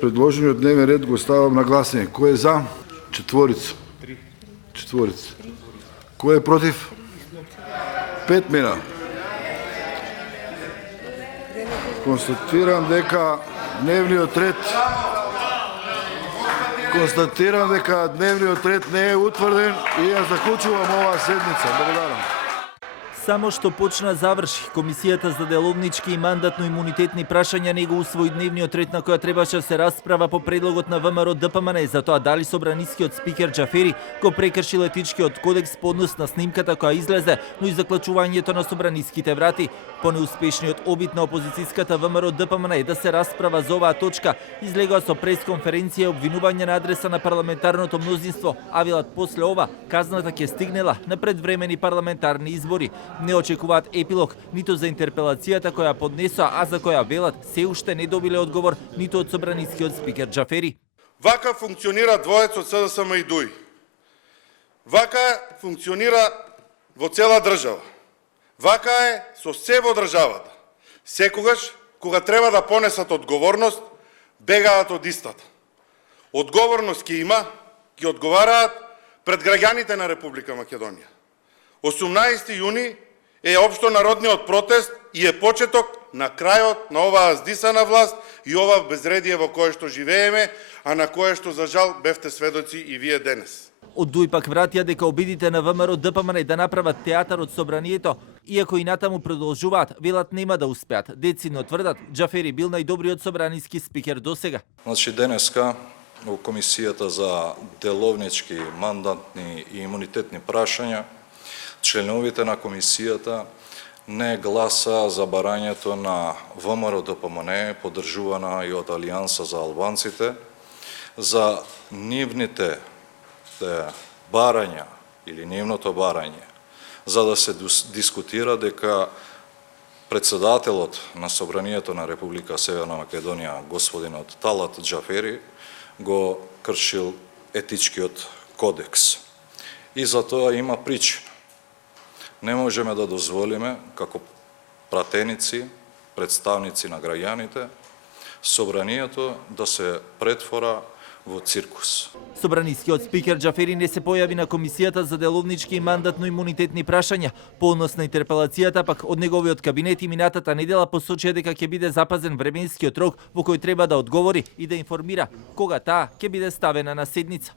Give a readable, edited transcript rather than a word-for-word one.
Предложениот дневен ред го ставам на гласање. Кој е за? Четворица. Четворица. Кој е против? 5 мина. Констатирам дека дневниот ред не е утврден и ја заклучувам оваа седница. Благодарам. Само што почна заврши, Комисијата за деловнички и мандатно-имунитетни прашања не го усвои дневниот ред на која требаше се расправа по предлогот на ВМРО ДПМН за тоа дали собранискиот спикер Џафери го прекршил етичкиот кодекс по однос на снимката која излезе, но и заклучувањето на собраниските врати. По неуспешниот обид на опозицијската ВМРО ДПМН да се расправа за оваа точка, излегоа со пресконференција и обвинување на адреса на парламентарното мнозинство, а велат после ова казната ќе стигнела на предвремени парламентарни избори. Не очекуваат епилог ниту за интерпелацијата која поднесоа, а за која велат се уште не добиле одговор ниту од собранискиот спикер Џафери. Вака функционира двоец од СДСМ и ДУИ. Вака функционира во цела држава. Вака е со се во државата. Секогаш, кога треба да понесат одговорност, бегаат од истата. Одговорност ќе има, ќе одговараат пред граѓаните на Република Македонија. 18 јуни е општонародниот протест и е почеток на крајот на оваа здисана власт и ова безредие во кое што живееме, а на кое што за жал бевте сведоци и вие денес. Од ДУИ пак вратија дека обидите на ВМРО ДПМН да направат театар од собранието, иако и натаму продолжуваат, велат нема да успеат. Децидно тврдат, Џафери бил најдобриот собраниски спикер досега. Значи денеска во Комисијата за деловнички, мандатни и имунитетни прашања членовите на комисијата не гласа за барањето на ВМРО ДПМН, поддржувана и од Алијанса за албанците, за нивните барања или нивното барање, за да се дискутира дека председателот на Собранието на Република Северна Македонија, господинот Талат Џафери, го кршил етичкиот кодекс. И за тоа има причина. Не можеме да дозволиме, како пратеници, представници на граѓаните, собранието да се претвора во циркус. Собранискиот спикер Џафери не се појави на Комисијата за деловнички и мандатно-имунитетни прашања. По однос на интерпелацијата пак од неговиот кабинет и минатата недела посочија дека ќе биде запазен временскиот рок во кој треба да одговори и да информира кога таа ќе биде ставена на седница.